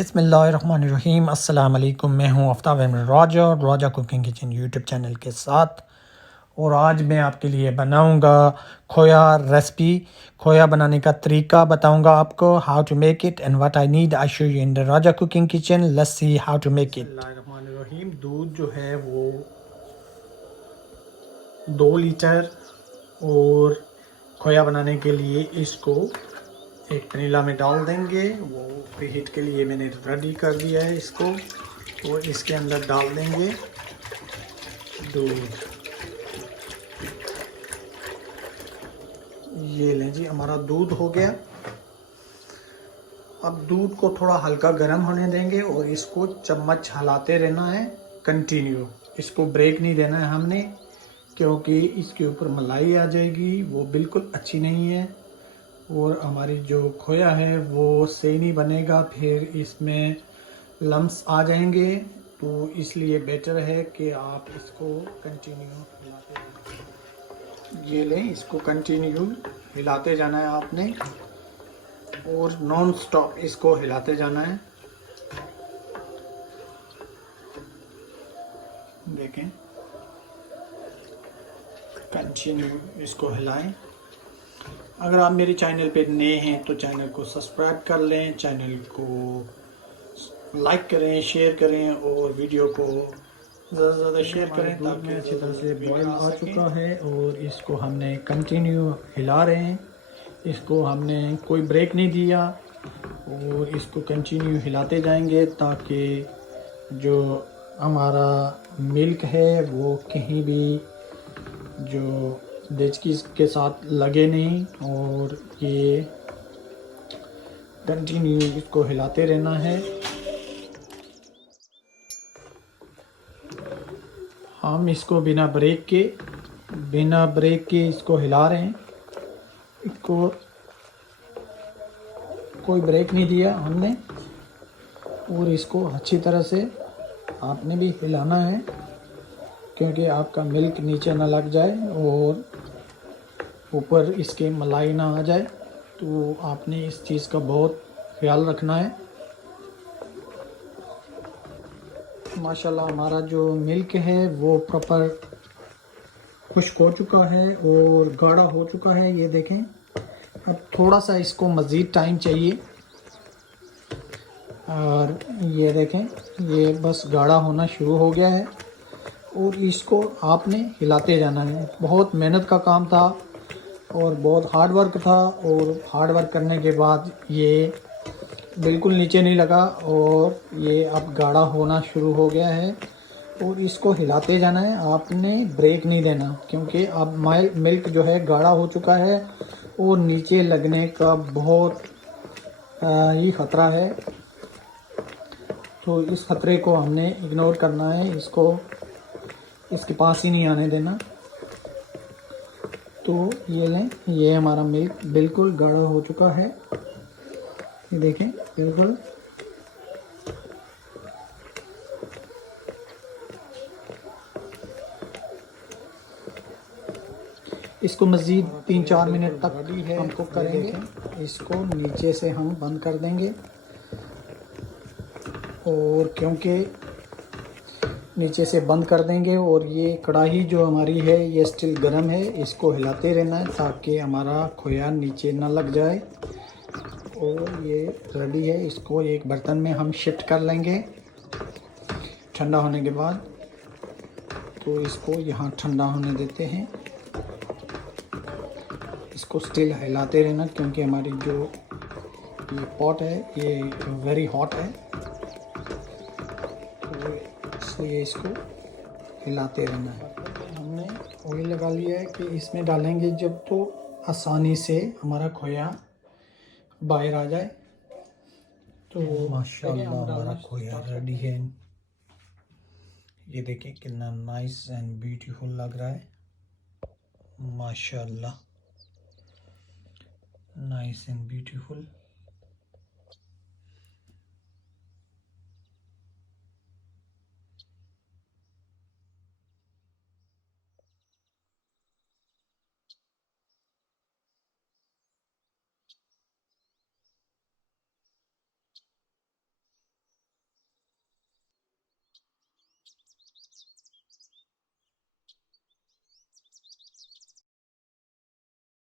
बिस्मिल्लाहिर्रहमानिर्रहीम। अस्सलाम वालेकुम। मैं हूं आफ्ताब अहमद राजा, राजा कुकिंग किचन यूट्यूब चैनल के साथ। और आज मैं आपके लिए बनाऊंगा खोया रेसिपी। खोया बनाने का तरीका बताऊंगा आपको, how to make it and what I need I show you in the Raja cooking kitchen. Let's see how to make it. बिस्मिल्लाहिर्रहमानिर्रहीम। दूध जो है वो 2 लीटर, और खोया बनाने के लिए इसको एक पतीला में डाल देंगे। वो प्रीहीट के लिए मैंने रेडी कर दिया है इसको, और इसके अंदर डाल देंगे दूध। ये लें जी, हमारा दूध हो गया। अब दूध को थोड़ा हल्का गर्म होने देंगे और इसको चम्मच हिलाते रहना है कंटिन्यू। इसको ब्रेक नहीं देना है हमने, क्योंकि इसके ऊपर मलाई आ जाएगी, वो बिल्कुल अच्छी नहीं है। और हमारी जो खोया है वो सही नहीं बनेगा, फिर इसमें लम्स आ जाएंगे। तो इसलिए बेटर है कि आप इसको कंटिन्यू हिलाते रहें। ये लें, इसको कंटिन्यू हिलाते जाना है आपने, और नॉन स्टॉप इसको हिलाते जाना है। देखें, कंटिन्यू इसको हिलाएं। अगर आप मेरे चैनल पे नए हैं तो चैनल को सब्सक्राइब कर लें, चैनल को लाइक करें, शेयर करें, और वीडियो को ज़्यादा से ज़्यादा शेयर करें ताकि अच्छी तरह से बॉईल आ चुका है। और इसको हमने कंटिन्यू हिला रहे हैं, इसको हमने कोई ब्रेक नहीं दिया, और इसको कंटिन्यू हिलाते जाएंगे ताकि जो हमारा मिल्क है वो कहीं भी जो डेचकी के साथ लगे नहीं। और ये कंटिन्यू इसको हिलाते रहना है। हम इसको बिना ब्रेक के इसको हिला रहे हैं। इसको कोई ब्रेक नहीं दिया हमने, और इसको अच्छी तरह से आपने भी हिलाना है, क्योंकि आपका मिल्क नीचे ना लग जाए और ऊपर इसके मलाई ना आ जाए। तो आपने इस चीज़ का बहुत ख्याल रखना है। माशाल्लाह हमारा जो मिल्क है वो प्रॉपर खुश्क हो चुका है और गाढ़ा हो चुका है। ये देखें, अब थोड़ा सा इसको मज़ीद टाइम चाहिए। और ये देखें, ये बस गाढ़ा होना शुरू हो गया है, और इसको आपने हिलाते जाना है। बहुत मेहनत का काम था और बहुत हार्ड वर्क था, और हार्ड वर्क करने के बाद ये बिल्कुल नीचे नहीं लगा, और ये अब गाढ़ा होना शुरू हो गया है। और इसको हिलाते जाना है, आपने ब्रेक नहीं देना, क्योंकि अब मिल्क जो है गाढ़ा हो चुका है और नीचे लगने का बहुत ही ख़तरा है। तो इस ख़तरे को हमने इग्नोर करना है, इसको इसके पास ही नहीं आने देना। तो ये लें, ये हमारा मिल्क बिल्कुल गाढ़ा हो चुका है। ये देखें, बिल्कुल इसको मज़ीद 3-4 मिनट तक हम कुक करेंगे। इसको नीचे से हम बंद कर देंगे, और क्योंकि नीचे से बंद कर देंगे और ये कढ़ाई जो हमारी है ये स्टिल गर्म है, इसको हिलाते रहना है ताकि हमारा खोया नीचे ना लग जाए। और ये रेडी है, इसको एक बर्तन में हम शिफ्ट कर लेंगे ठंडा होने के बाद। तो इसको यहाँ ठंडा होने देते हैं। इसको स्टिल हिलाते रहना, क्योंकि हमारी जो ये पॉट है ये वेरी हॉट है, तो इसलिए इसको हिलाते रहना है। हमने ऑयल लगा लिया है कि इसमें डालेंगे जब तो आसानी से हमारा खोया बाहर आ जाए। तो माशाल्लाह हमारा खोया रेडी है। ये देखें कितना नाइस एंड ब्यूटीफुल लग रहा है। माशाल्लाह, नाइस एंड ब्यूटीफुल।